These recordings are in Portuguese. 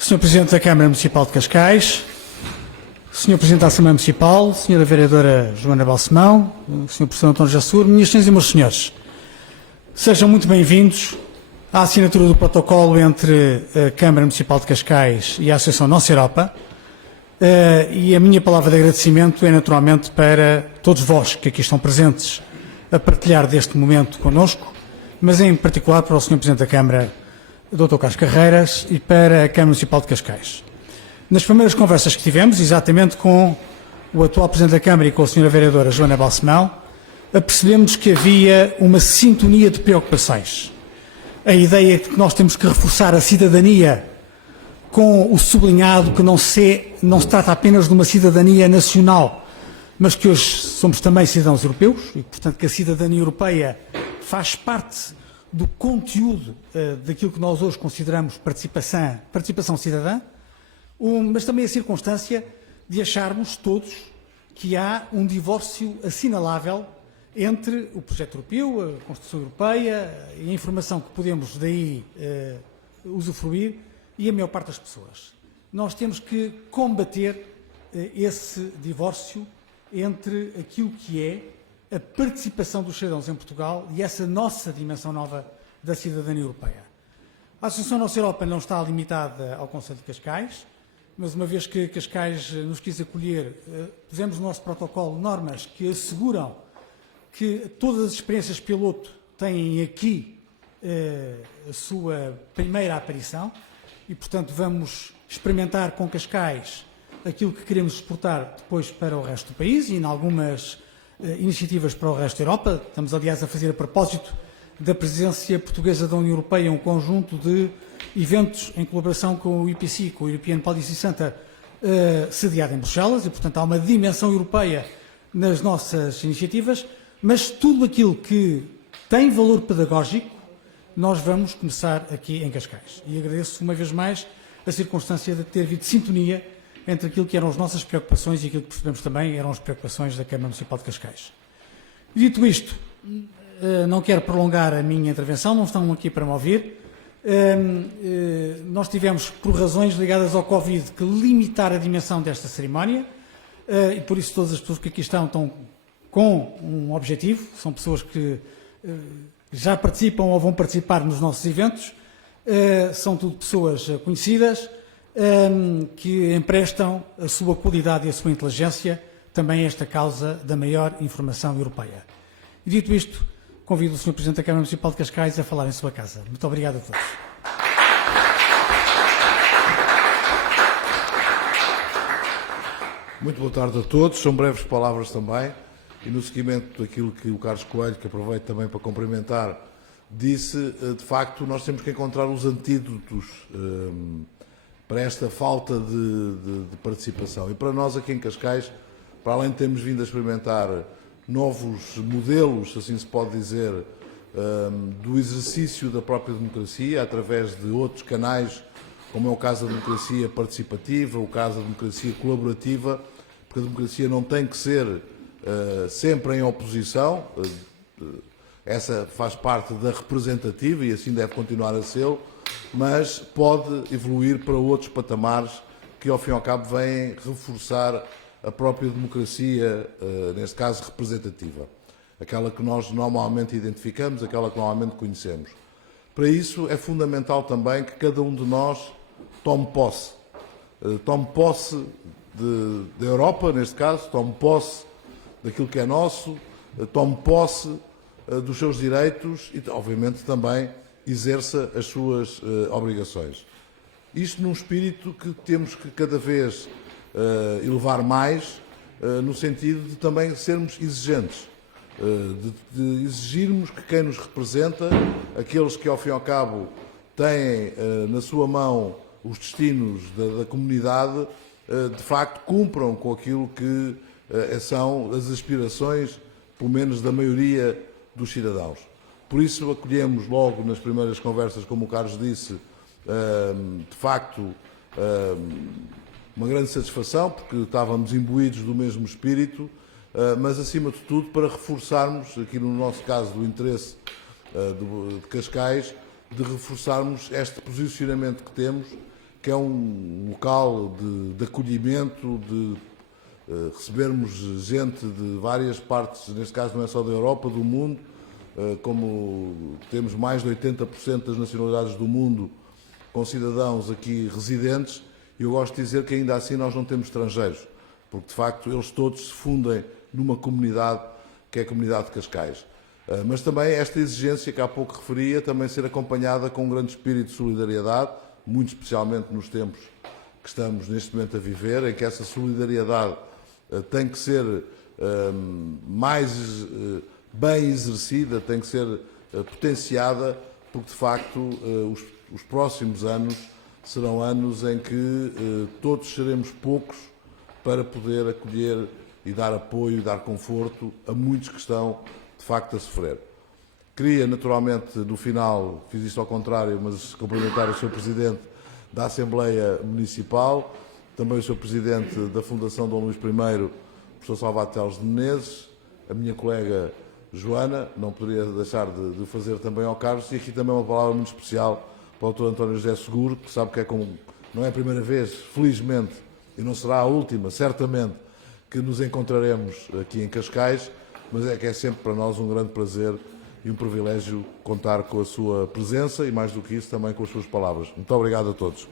Sr. Presidente da Câmara Municipal de Cascais, Sr. Presidente da Assembleia Municipal, Sra. Vereadora Joana Balsemão, Sr. Professor António Jassur, minhas senhoras e meus senhores, sejam muito bem-vindos à assinatura do protocolo entre a Câmara Municipal de Cascais e a Associação Nossa Europa, e a minha palavra de agradecimento é naturalmente para todos vós que aqui estão presentes a partilhar deste momento connosco, mas em particular para o Sr. Presidente da Câmara, Dr. Carlos Carreiras, e para a Câmara Municipal de Cascais. Nas primeiras conversas que tivemos, exatamente com o atual Presidente da Câmara e com a Sra. Vereadora Joana Balsemão, apercebemos que havia uma sintonia de preocupações. A ideia de que nós temos que reforçar a cidadania, com o sublinhado que não se trata apenas de uma cidadania nacional, mas que hoje somos também cidadãos europeus, e portanto que a cidadania europeia faz parte do conteúdo daquilo que nós hoje consideramos participação cidadã, mas também a circunstância de acharmos todos que há um divórcio assinalável entre o projeto europeu, a Constituição Europeia e a informação que podemos daí usufruir e a maior parte das pessoas. Nós temos que combater esse divórcio entre aquilo que é a participação dos cidadãos em Portugal e essa nossa dimensão nova da cidadania europeia. A Associação Nossa Europa não está limitada ao Conselho de Cascais, mas uma vez que Cascais nos quis acolher, pusemos no nosso protocolo normas que asseguram que todas as experiências piloto têm aqui a sua primeira aparição e, portanto, vamos experimentar com Cascais aquilo que queremos exportar depois para o resto do país e em algumas iniciativas para o resto da Europa. Estamos, aliás, a fazer a propósito da presidência portuguesa da União Europeia um conjunto de eventos em colaboração com o EPC, com o European Policy Center, sediado em Bruxelas, e, portanto, há uma dimensão europeia nas nossas iniciativas, mas tudo aquilo que tem valor pedagógico, nós vamos começar aqui em Cascais. E agradeço uma vez mais a circunstância de ter havido sintonia entre aquilo que eram as nossas preocupações e aquilo que percebemos também eram as preocupações da Câmara Municipal de Cascais. Dito isto, não quero prolongar a minha intervenção, não estão aqui para me ouvir. Nós tivemos, por razões ligadas ao Covid, que limitar a dimensão desta cerimónia, e por isso todas as pessoas que aqui estão com um objetivo, são pessoas que já participam ou vão participar nos nossos eventos, são tudo pessoas conhecidas, que emprestam a sua qualidade e a sua inteligência também a esta causa da maior informação europeia. E dito isto, convido o Sr. Presidente da Câmara Municipal de Cascais a falar em sua casa. Muito obrigado a todos. Muito boa tarde a todos. São breves palavras também. E no seguimento daquilo que o Carlos Coelho, que aproveito também para cumprimentar, disse, de facto, nós temos que encontrar os antídotos para esta falta de participação. E para nós aqui em Cascais, para além de termos vindo a experimentar novos modelos, assim se pode dizer, do exercício da própria democracia, através de outros canais, como é o caso da democracia participativa, o caso da democracia colaborativa, porque a democracia não tem que ser sempre em oposição, essa faz parte da representativa e assim deve continuar a ser, mas pode evoluir para outros patamares que, ao fim e ao cabo, vêm reforçar a própria democracia, neste caso representativa, aquela que nós normalmente identificamos, aquela que normalmente conhecemos. Para isso é fundamental também que cada um de nós tome posse da Europa, neste caso, tome posse daquilo que é nosso, tome posse dos seus direitos e, obviamente, também exerça as suas obrigações. Isto num espírito que temos que cada vez elevar mais, no sentido de também sermos exigentes, de exigirmos que quem nos representa, aqueles que ao fim e ao cabo têm na sua mão os destinos da comunidade, de facto cumpram com aquilo que são as aspirações, pelo menos da maioria dos cidadãos. Por isso acolhemos logo nas primeiras conversas, como o Carlos disse, de facto, uma grande satisfação, porque estávamos imbuídos do mesmo espírito, mas acima de tudo para reforçarmos, aqui no nosso caso do interesse de Cascais, de reforçarmos este posicionamento que temos que é um local de acolhimento, de recebermos gente de várias partes, neste caso não é só da Europa, do mundo, como temos mais de 80% das nacionalidades do mundo com cidadãos aqui residentes, e eu gosto de dizer que ainda assim nós não temos estrangeiros, porque de facto eles todos se fundem numa comunidade que é a comunidade de Cascais. Mas também esta exigência que há pouco referia, também ser acompanhada com um grande espírito de solidariedade, muito especialmente nos tempos que estamos neste momento a viver, em que essa solidariedade tem que ser mais bem exercida, tem que ser potenciada, porque de facto os próximos anos serão anos em que todos seremos poucos para poder acolher e dar apoio e dar conforto a muitos que estão de facto a sofrer. Queria naturalmente no final, fiz isto ao contrário, mas cumprimentar o Sr. Presidente da Assembleia Municipal, também o Sr. Presidente da Fundação Dom Luís I, o professor Salvador Teles de Menezes, a minha colega Joana, não poderia deixar de fazer também ao Carlos, e aqui também uma palavra muito especial para o Dr. António José Seguro, que sabe que não é a primeira vez, felizmente, e não será a última, certamente, que nos encontraremos aqui em Cascais, mas é que é sempre para nós um grande prazer e um privilégio contar com a sua presença e, mais do que isso, também com as suas palavras. Muito obrigado a todos.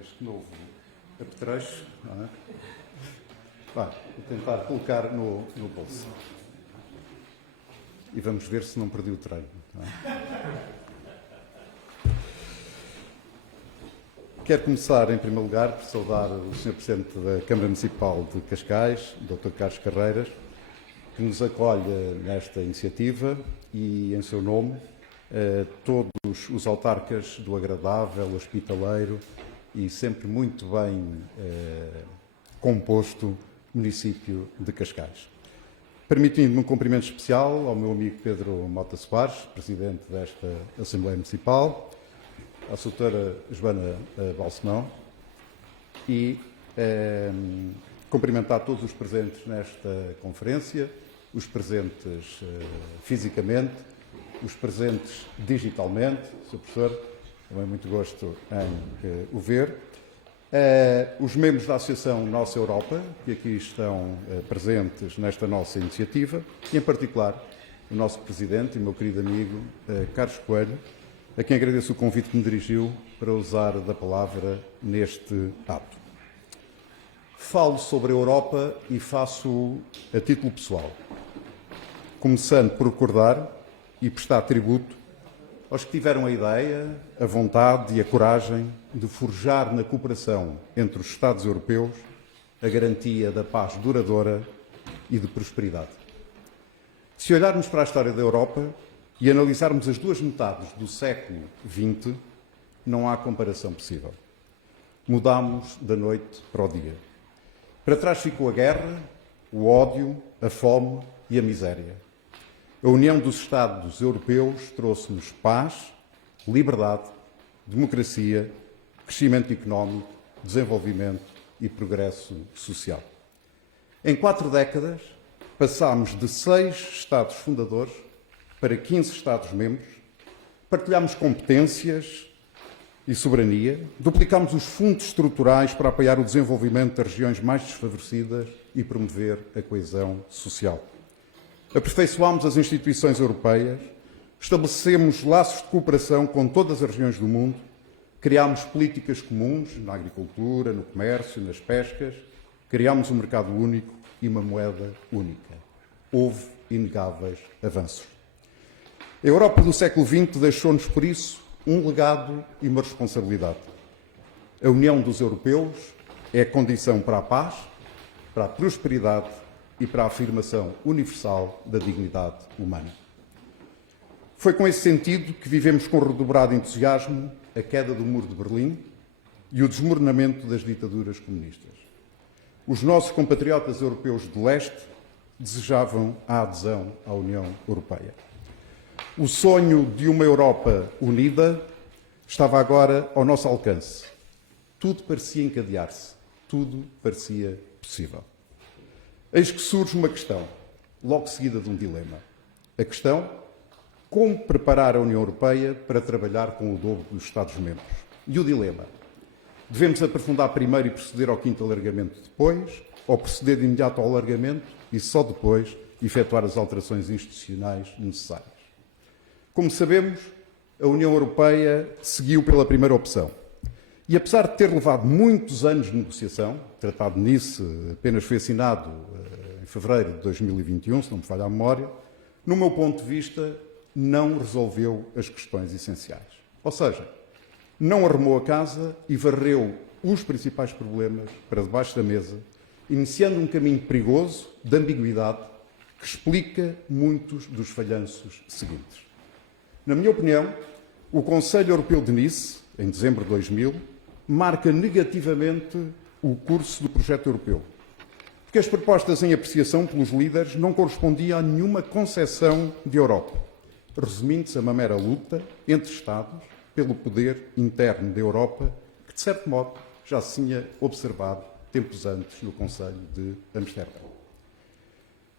Este novo apetrecho, não é? Vou tentar colocar no bolso. E vamos ver se não perdi o treino. Não é? Quero começar, em primeiro lugar, por saudar o Sr. Presidente da Câmara Municipal de Cascais, Dr. Carlos Carreiras, que nos acolhe nesta iniciativa e, em seu nome, todos os autarcas do agradável, hospitaleiro e sempre muito bem composto município de Cascais. Permitindo-me um cumprimento especial ao meu amigo Pedro Mota Soares, Presidente desta Assembleia Municipal, à Sra. Joana Balsemão, e cumprimentar todos os presentes nesta conferência, os presentes fisicamente, os presentes digitalmente. Sr. Professor, também muito gosto em o ver. Os membros da Associação Nossa Europa, que aqui estão presentes nesta nossa iniciativa, e em particular o nosso Presidente e meu querido amigo Carlos Coelho, a quem agradeço o convite que me dirigiu para usar da palavra neste ato. Falo sobre a Europa e faço a título pessoal, começando por recordar e prestar tributo aos que tiveram a ideia, a vontade e a coragem de forjar na cooperação entre os Estados europeus a garantia da paz duradoura e de prosperidade. Se olharmos para a história da Europa e analisarmos as duas metades do século XX, não há comparação possível. Mudámos da noite para o dia. Para trás ficou a guerra, o ódio, a fome e a miséria. A união dos Estados europeus trouxe-nos paz, liberdade, democracia, crescimento económico, desenvolvimento e progresso social. Em 4 décadas, passámos de 6 Estados fundadores para 15 Estados-membros, partilhámos competências e soberania, duplicámos os fundos estruturais para apoiar o desenvolvimento das regiões mais desfavorecidas e promover a coesão social. Aperfeiçoámos as instituições europeias, estabelecemos laços de cooperação com todas as regiões do mundo, criámos políticas comuns na agricultura, no comércio, nas pescas, criámos um mercado único e uma moeda única. Houve inegáveis avanços. A Europa do século XX deixou-nos, por isso, um legado e uma responsabilidade. A união dos europeus é a condição para a paz, para a prosperidade e para a afirmação universal da dignidade humana. Foi com esse sentido que vivemos com redobrado entusiasmo a queda do Muro de Berlim e o desmoronamento das ditaduras comunistas. Os nossos compatriotas europeus de leste desejavam a adesão à União Europeia. O sonho de uma Europa unida estava agora ao nosso alcance tudo parecia encadear-se, tudo parecia possível. Eis que surge uma questão, logo seguida de um dilema. A questão: como preparar a União Europeia para trabalhar com o dobro dos Estados-membros? E o dilema: devemos aprofundar primeiro e proceder ao quinto alargamento depois, ou proceder de imediato ao alargamento e só depois efetuar as alterações institucionais necessárias? Como sabemos, a União Europeia seguiu pela primeira opção. E apesar de ter levado muitos anos de negociação, o Tratado de Nice apenas foi assinado em fevereiro de 2021, se não me falha a memória, no meu ponto de vista, não resolveu as questões essenciais. Ou seja, não arrumou a casa e varreu os principais problemas para debaixo da mesa, iniciando um caminho perigoso de ambiguidade que explica muitos dos falhanços seguintes. Na minha opinião, o Conselho Europeu de Nice, em dezembro de 2000, marca negativamente o curso do projeto europeu, porque as propostas em apreciação pelos líderes não correspondiam a nenhuma concepção de Europa, resumindo-se a uma mera luta entre Estados pelo poder interno da Europa, que, de certo modo, já se tinha observado tempos antes no Conselho de Amsterdão.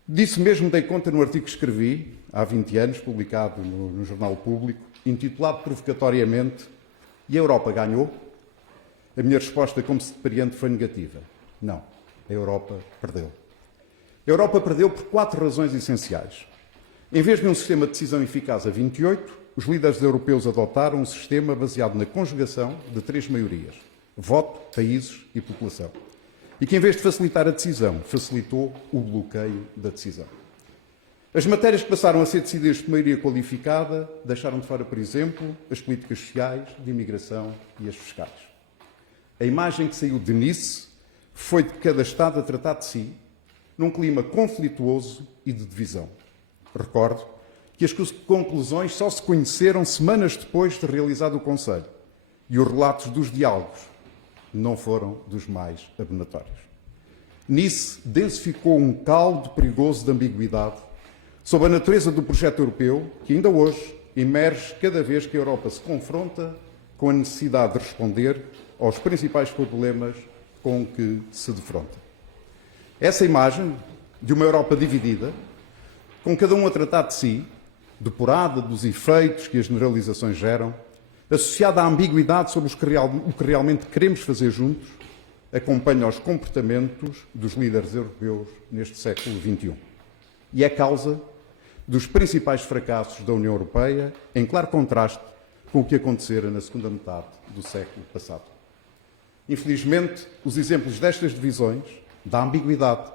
Disso mesmo dei conta no artigo que escrevi, há 20 anos, publicado no Jornal Público, intitulado provocatoriamente "E a Europa ganhou?". A minha resposta, como se depreende, foi negativa. Não, a Europa perdeu. A Europa perdeu por 4 razões essenciais. Em vez de um sistema de decisão eficaz a 28, os líderes europeus adotaram um sistema baseado na conjugação de 3 maiorias: voto, países e população. E que, em vez de facilitar a decisão, facilitou o bloqueio da decisão. As matérias que passaram a ser decididas por maioria qualificada deixaram de fora, por exemplo, as políticas sociais, de imigração e as fiscais. A imagem que saiu de Nice foi de cada Estado a tratar de si, num clima conflituoso e de divisão. Recordo que as conclusões só se conheceram semanas depois de realizado o Conselho, e os relatos dos diálogos não foram dos mais abonatórios. Nice densificou um caldo perigoso de ambiguidade sobre a natureza do projeto europeu, que ainda hoje emerge cada vez que a Europa se confronta com a necessidade de responder aos principais problemas com que se defronta. Essa imagem de uma Europa dividida, com cada um a tratar de si, depurada dos efeitos que as generalizações geram, associada à ambiguidade sobre o que realmente queremos fazer juntos, acompanha os comportamentos dos líderes europeus neste século XXI. E é causa dos principais fracassos da União Europeia, em claro contraste com o que acontecera na segunda metade do século passado. Infelizmente, os exemplos destas divisões, da ambiguidade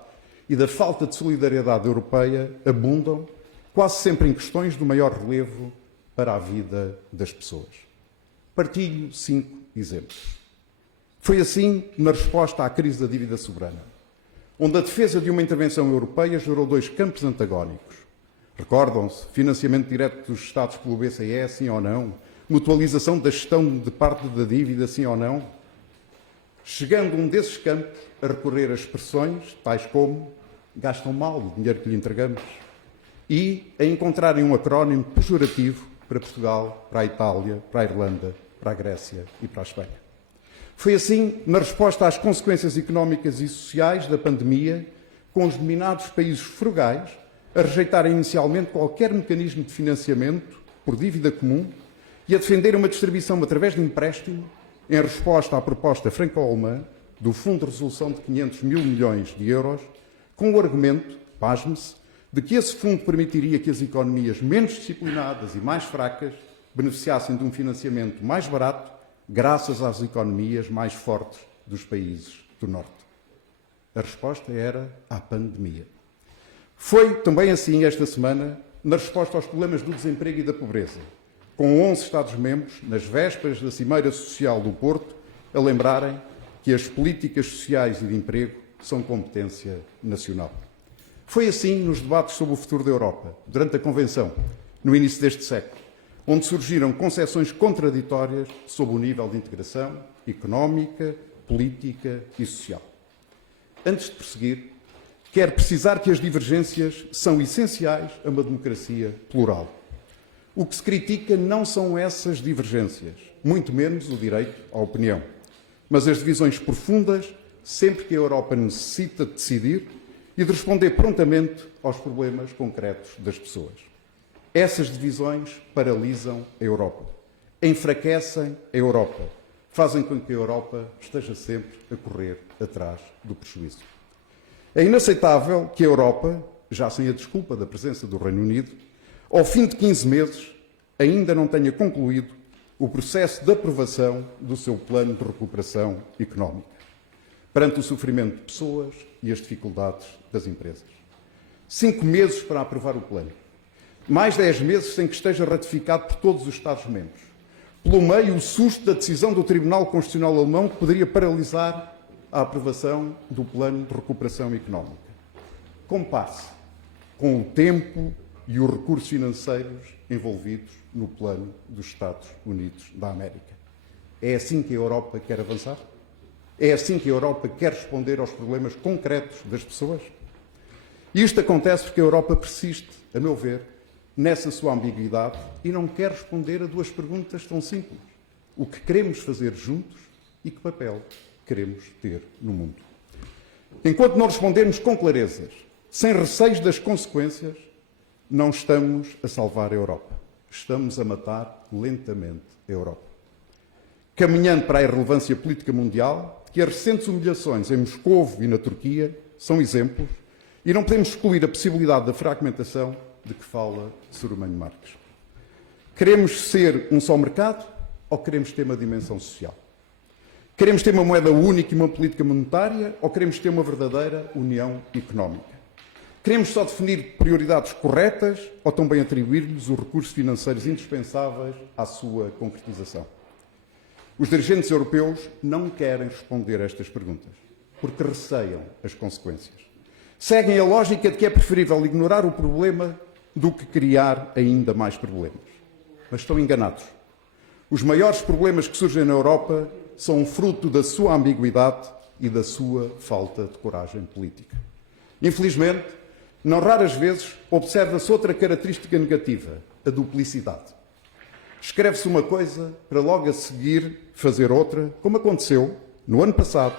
e da falta de solidariedade europeia abundam quase sempre em questões do maior relevo para a vida das pessoas. Partilho 5 exemplos. Foi assim na resposta à crise da dívida soberana, onde a defesa de uma intervenção europeia gerou 2 campos antagónicos. Recordam-se? Financiamento direto dos Estados pelo BCE, sim ou não? Mutualização da gestão de parte da dívida, sim ou não? Chegando um desses campos a recorrer a expressões tais como "gastam mal o dinheiro que lhe entregamos" e a encontrarem um acrónimo pejorativo para Portugal, para a Itália, para a Irlanda, para a Grécia e para a Espanha. Foi assim na resposta às consequências económicas e sociais da pandemia, com os denominados países frugais a rejeitarem inicialmente qualquer mecanismo de financiamento por dívida comum e a defenderem uma distribuição através de empréstimo em resposta à proposta franco-alemã do Fundo de Resolução de 500 mil milhões de euros, com o argumento, pasme-se, de que esse fundo permitiria que as economias menos disciplinadas e mais fracas beneficiassem de um financiamento mais barato graças às economias mais fortes dos países do Norte. A resposta era a pandemia. Foi também assim esta semana na resposta aos problemas do desemprego e da pobreza, com 11 Estados-membros, nas vésperas da Cimeira Social do Porto, a lembrarem que as políticas sociais e de emprego são competência nacional. Foi assim nos debates sobre o futuro da Europa, durante a Convenção, no início deste século, onde surgiram concepções contraditórias sobre o nível de integração económica, política e social. Antes de prosseguir, quero precisar que as divergências são essenciais a uma democracia plural. O que se critica não são essas divergências, muito menos o direito à opinião. mas as divisões profundas sempre que a Europa necessita de decidir e de responder prontamente aos problemas concretos das pessoas. Essas divisões paralisam a Europa, enfraquecem a Europa, fazem com que a Europa esteja sempre a correr atrás do prejuízo. É inaceitável que a Europa, já sem a desculpa da presença do Reino Unido, ao fim de 15 meses, ainda não tenha concluído o processo de aprovação do seu plano de recuperação económica, perante o sofrimento de pessoas e as dificuldades das empresas. 5 meses para aprovar o plano. Mais 10 meses sem que esteja ratificado por todos os Estados-membros. Pelo meio, o susto da decisão do Tribunal Constitucional Alemão que poderia paralisar a aprovação do plano de recuperação económica. Compare-se com o tempo e os recursos financeiros envolvidos no plano dos Estados Unidos da América. É assim que a Europa quer avançar? É assim que a Europa quer responder aos problemas concretos das pessoas? E isto acontece porque a Europa persiste, a meu ver, nessa sua ambiguidade e não quer responder a duas perguntas tão simples. O que queremos fazer juntos e que papel queremos ter no mundo? Enquanto não respondermos com clarezas, sem receios das consequências, não estamos a salvar a Europa. Estamos a matar lentamente a Europa. Caminhando para a irrelevância política mundial, que as recentes humilhações em Moscovo e na Turquia são exemplos, e não podemos excluir a possibilidade da fragmentação de que fala Sormanho Marques. Queremos ser um só mercado ou queremos ter uma dimensão social? Queremos ter uma moeda única e uma política monetária ou queremos ter uma verdadeira união económica? Queremos só definir prioridades corretas ou também atribuir-lhes os recursos financeiros indispensáveis à sua concretização? Os dirigentes europeus não querem responder a estas perguntas, porque receiam as consequências. Seguem a lógica de que é preferível ignorar o problema do que criar ainda mais problemas. Mas estão enganados. Os maiores problemas que surgem na Europa são fruto da sua ambiguidade e da sua falta de coragem política. Infelizmente, não raras vezes, observa-se outra característica negativa, a duplicidade. Escreve-se uma coisa para logo a seguir fazer outra, como aconteceu no ano passado,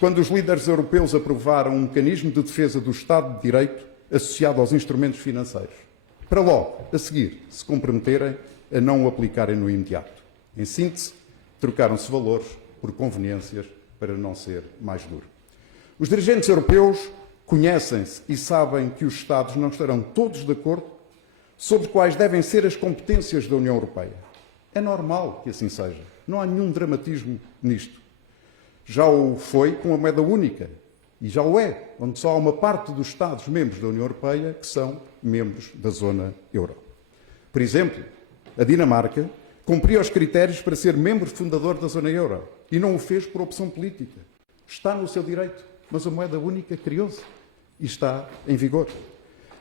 quando os líderes europeus aprovaram um mecanismo de defesa do Estado de Direito associado aos instrumentos financeiros, para logo a seguir se comprometerem a não o aplicarem no imediato. Em síntese, trocaram-se valores por conveniências para não ser mais duro. Os dirigentes europeus conhecem-se e sabem que os Estados não estarão todos de acordo sobre quais devem ser as competências da União Europeia. É normal que assim seja. Não há nenhum dramatismo nisto. Já o foi com a moeda única. E já o é, onde só há uma parte dos Estados-membros da União Europeia que são membros da zona euro. Por exemplo, a Dinamarca cumpriu os critérios para ser membro fundador da zona euro e não o fez por opção política. Está no seu direito, mas a moeda única criou-se e está em vigor.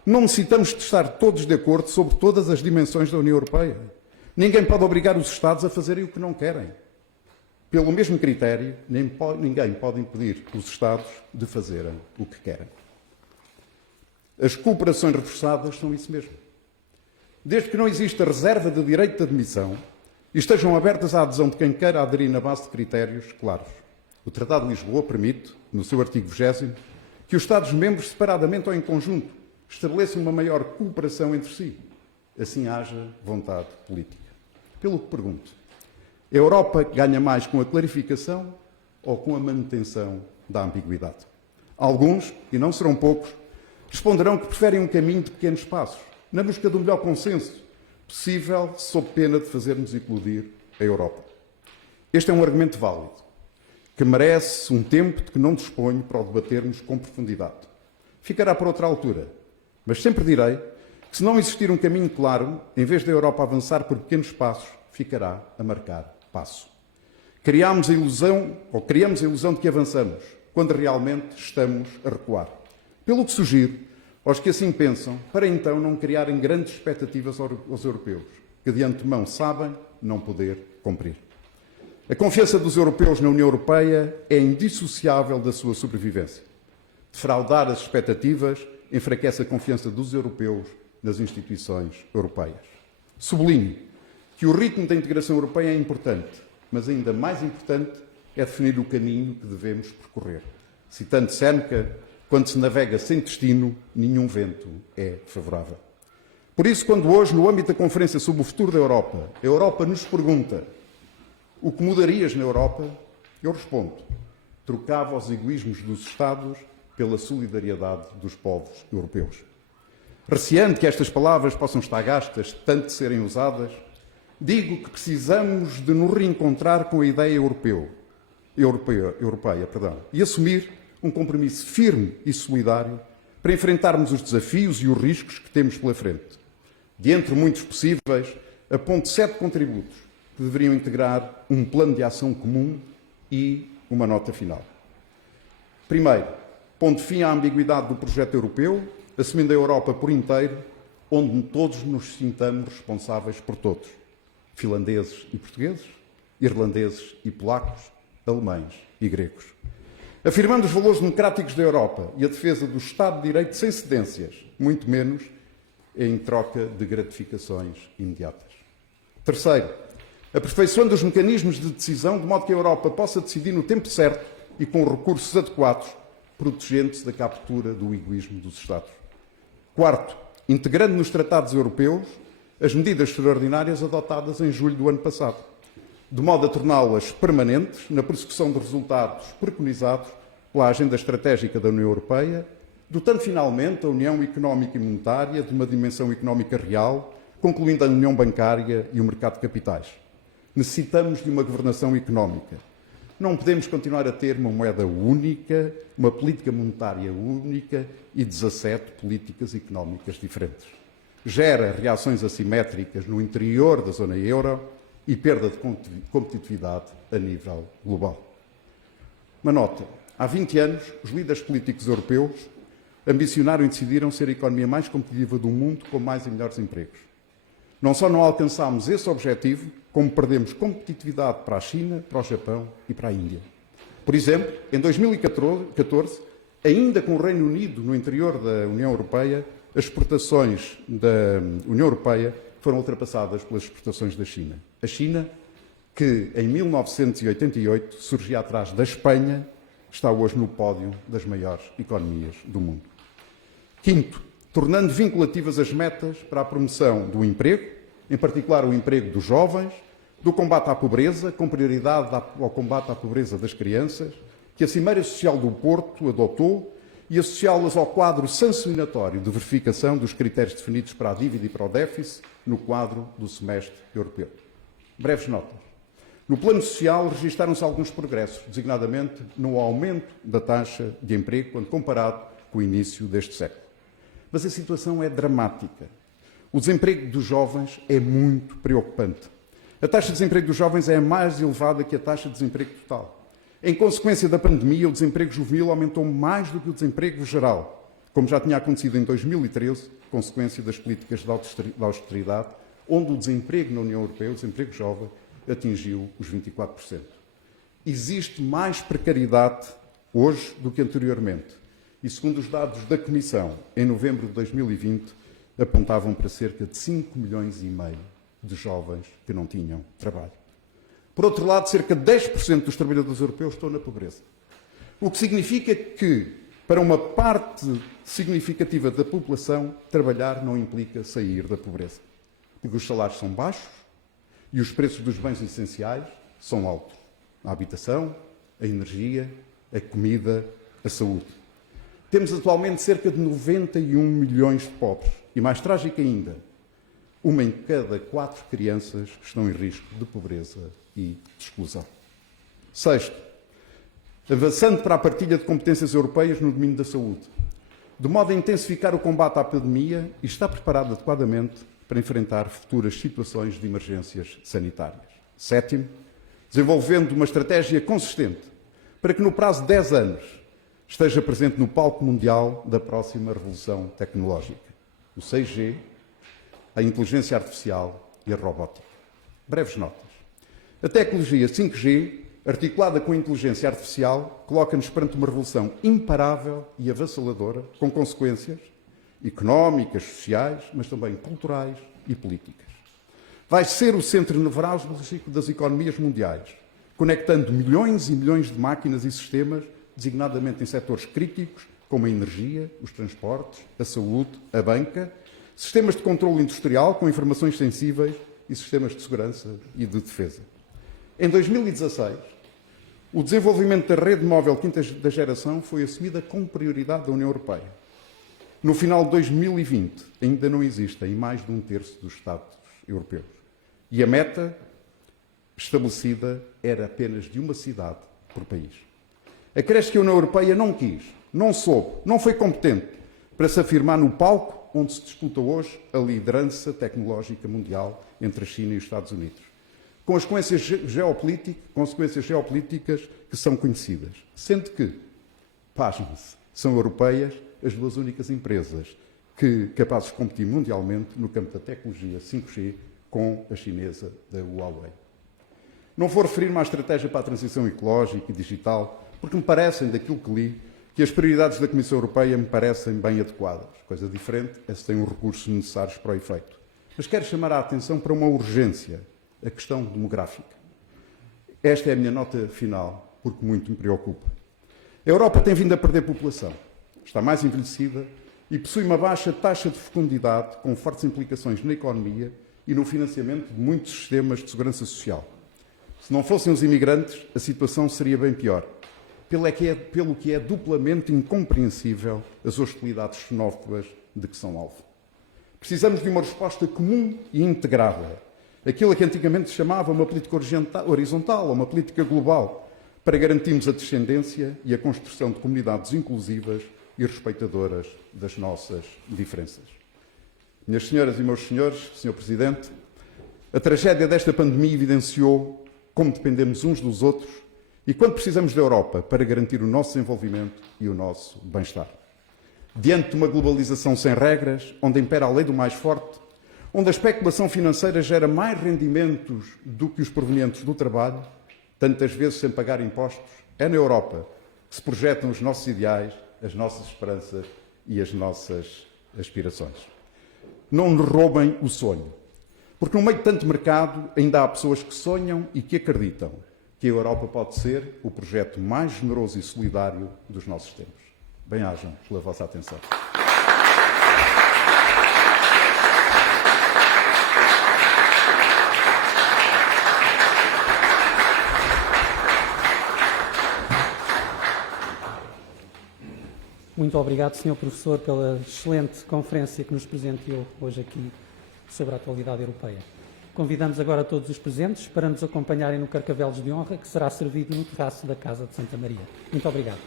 Não necessitamos de estar todos de acordo sobre todas as dimensões da União Europeia. Ninguém pode obrigar os Estados a fazerem o que não querem. Pelo mesmo critério, ninguém pode impedir os Estados de fazerem o que querem. As cooperações reforçadas são isso mesmo. Desde que não exista reserva de direito de admissão e estejam abertas à adesão de quem queira aderir na base de critérios claros. O Tratado de Lisboa permite, no seu artigo 20º, que os Estados-membros, separadamente ou em conjunto, estabeleçam uma maior cooperação entre si. Assim haja vontade política. Pelo que pergunto, a Europa ganha mais com a clarificação ou com a manutenção da ambiguidade? Alguns, e não serão poucos, responderão que preferem um caminho de pequenos passos, na busca do melhor consenso possível, sob pena de fazermos implodir a Europa. Este é um argumento válido, que merece um tempo de que não disponho para o debatermos com profundidade. Ficará para outra altura, mas sempre direi que se não existir um caminho claro, em vez da Europa avançar por pequenos passos, ficará a marcar passo. Criamos a ilusão de que avançamos, quando realmente estamos a recuar. Pelo que sugiro aos que assim pensam, para então não criarem grandes expectativas aos europeus, que de antemão sabem não poder cumprir. A confiança dos europeus na União Europeia é indissociável da sua sobrevivência. Defraudar as expectativas enfraquece a confiança dos europeus nas instituições europeias. Sublinho que o ritmo da integração europeia é importante, mas ainda mais importante é definir o caminho que devemos percorrer. Citando Séneca, quando se navega sem destino, nenhum vento é favorável. Por isso, quando hoje, no âmbito da Conferência sobre o Futuro da Europa, a Europa nos pergunta o que mudarias na Europa, eu respondo: trocava os egoísmos dos Estados pela solidariedade dos povos europeus. Receando que estas palavras possam estar gastas, tanto de serem usadas, digo que precisamos de nos reencontrar com a ideia europeia, e assumir um compromisso firme e solidário para enfrentarmos os desafios e os riscos que temos pela frente. De entre muitos possíveis, aponto 7 contributos que deveriam integrar um plano de ação comum e uma nota final. Primeiro, pondo fim à ambiguidade do projeto europeu, assumindo a Europa por inteiro, onde todos nos sintamos responsáveis por todos. Finlandeses e portugueses, irlandeses e polacos, alemães e gregos. Afirmando os valores democráticos da Europa e a defesa do Estado de Direito sem cedências, muito menos em troca de gratificações imediatas. Terceiro, aperfeiçoando os mecanismos de decisão de modo que a Europa possa decidir no tempo certo e com recursos adequados, protegendo-se da captura do egoísmo dos Estados. Quarto, integrando nos tratados europeus as medidas extraordinárias adotadas em julho do ano passado, de modo a torná-las permanentes na persecução de resultados preconizados pela agenda estratégica da União Europeia, dotando finalmente a União Económica e Monetária de uma dimensão económica real, concluindo a União Bancária e o mercado de capitais. Necessitamos de uma governação económica. Não podemos continuar a ter uma moeda única, uma política monetária única e 17 políticas económicas diferentes. Gera reações assimétricas no interior da zona euro e perda de competitividade a nível global. Uma nota. Há 20 anos, os líderes políticos europeus ambicionaram e decidiram ser a economia mais competitiva do mundo com mais e melhores empregos. Não só não alcançámos esse objetivo, como perdemos competitividade para a China, para o Japão e para a Índia. Por exemplo, em 2014, ainda com o Reino Unido no interior da União Europeia, as exportações da União Europeia foram ultrapassadas pelas exportações da China. A China, que em 1988 surgia atrás da Espanha, está hoje no pódio das maiores economias do mundo. Quinto, tornando vinculativas as metas para a promoção do emprego, em particular o emprego dos jovens, do combate à pobreza, com prioridade ao combate à pobreza das crianças, que a Cimeira Social do Porto adotou, e associá-las ao quadro sancionatório de verificação dos critérios definidos para a dívida e para o déficit no quadro do semestre europeu. Breves notas. No plano social, registaram-se alguns progressos, designadamente no aumento da taxa de emprego quando comparado com o início deste século. Mas a situação é dramática. O desemprego dos jovens é muito preocupante. A taxa de desemprego dos jovens é a mais elevada que a taxa de desemprego total. Em consequência da pandemia, o desemprego juvenil aumentou mais do que o desemprego geral, como já tinha acontecido em 2013, consequência das políticas de austeridade, onde o desemprego na União Europeia, o desemprego jovem, atingiu os 24%. Existe mais precariedade hoje do que anteriormente. E segundo os dados da Comissão, em novembro de 2020, apontavam para cerca de 5,5 milhões de jovens que não tinham trabalho. Por outro lado, cerca de 10% dos trabalhadores europeus estão na pobreza. O que significa que, para uma parte significativa da população, trabalhar não implica sair da pobreza. Porque os salários são baixos e os preços dos bens essenciais são altos. A habitação, a energia, a comida, a saúde. Temos atualmente cerca de 91 milhões de pobres. E mais trágico ainda, 1 em cada 4 crianças estão em risco de pobreza e de exclusão. Sexto, avançando para a partilha de competências europeias no domínio da saúde, de modo a intensificar o combate à pandemia e está preparado adequadamente para enfrentar futuras situações de emergências sanitárias. Sétimo, desenvolvendo uma estratégia consistente para que no prazo de 10 anos esteja presente no palco mundial da próxima revolução tecnológica. O 6G, a inteligência artificial e a robótica. Breves notas. A tecnologia 5G, articulada com a inteligência artificial, coloca-nos perante uma revolução imparável e avassaladora, com consequências económicas, sociais, mas também culturais e políticas. Vai ser o centro nevrálgico das economias mundiais, conectando milhões e milhões de máquinas e sistemas, designadamente em setores críticos, como a energia, os transportes, a saúde, a banca, sistemas de controle industrial com informações sensíveis e sistemas de segurança e de defesa. Em 2016, o desenvolvimento da rede móvel quinta da geração foi assumida como prioridade da União Europeia. No final de 2020, ainda não existe em mais de um terço dos Estados europeus. E a meta estabelecida era apenas de uma cidade por país. Acresce que a União Europeia não quis, não soube, não foi competente para se afirmar no palco onde se disputa hoje a liderança tecnológica mundial entre a China e os Estados Unidos. Com as consequências geopolíticas que são conhecidas. Sendo que, pasmem-se, são europeias as duas únicas empresas capazes de competir mundialmente no campo da tecnologia 5G com a chinesa da Huawei. Não vou referir-me à estratégia para a transição ecológica e digital, porque me parecem, daquilo que li, que as prioridades da Comissão Europeia me parecem bem adequadas. Coisa diferente é se tem os recursos necessários para o efeito. Mas quero chamar a atenção para uma urgência, a questão demográfica. Esta é a minha nota final, porque muito me preocupa. A Europa tem vindo a perder população, está mais envelhecida e possui uma baixa taxa de fecundidade, com fortes implicações na economia e no financiamento de muitos sistemas de segurança social. Se não fossem os imigrantes, a situação seria bem pior, pelo que é duplamente incompreensível as hostilidades xenófobas de que são alvo. Precisamos de uma resposta comum e integrada, aquilo que antigamente se chamava uma política horizontal ou uma política global, para garantirmos a descendência e a construção de comunidades inclusivas e respeitadoras das nossas diferenças. Minhas senhoras e meus senhores, Sr. Presidente, a tragédia desta pandemia evidenciou como dependemos uns dos outros e quanto precisamos da Europa para garantir o nosso desenvolvimento e o nosso bem-estar. Diante de uma globalização sem regras, onde impera a lei do mais forte, onde a especulação financeira gera mais rendimentos do que os provenientes do trabalho, tantas vezes sem pagar impostos, é na Europa que se projetam os nossos ideais, as nossas esperanças e as nossas aspirações. Não nos roubem o sonho, porque no meio de tanto mercado ainda há pessoas que sonham e que acreditam que a Europa pode ser o projeto mais generoso e solidário dos nossos tempos. Bem-ajam pela vossa atenção. Muito obrigado, Sr. Professor, pela excelente conferência que nos presenteou hoje aqui sobre a atualidade europeia. Convidamos agora todos os presentes para nos acompanharem no Carcavelos de Honra, que será servido no terraço da Casa de Santa Maria. Muito obrigado.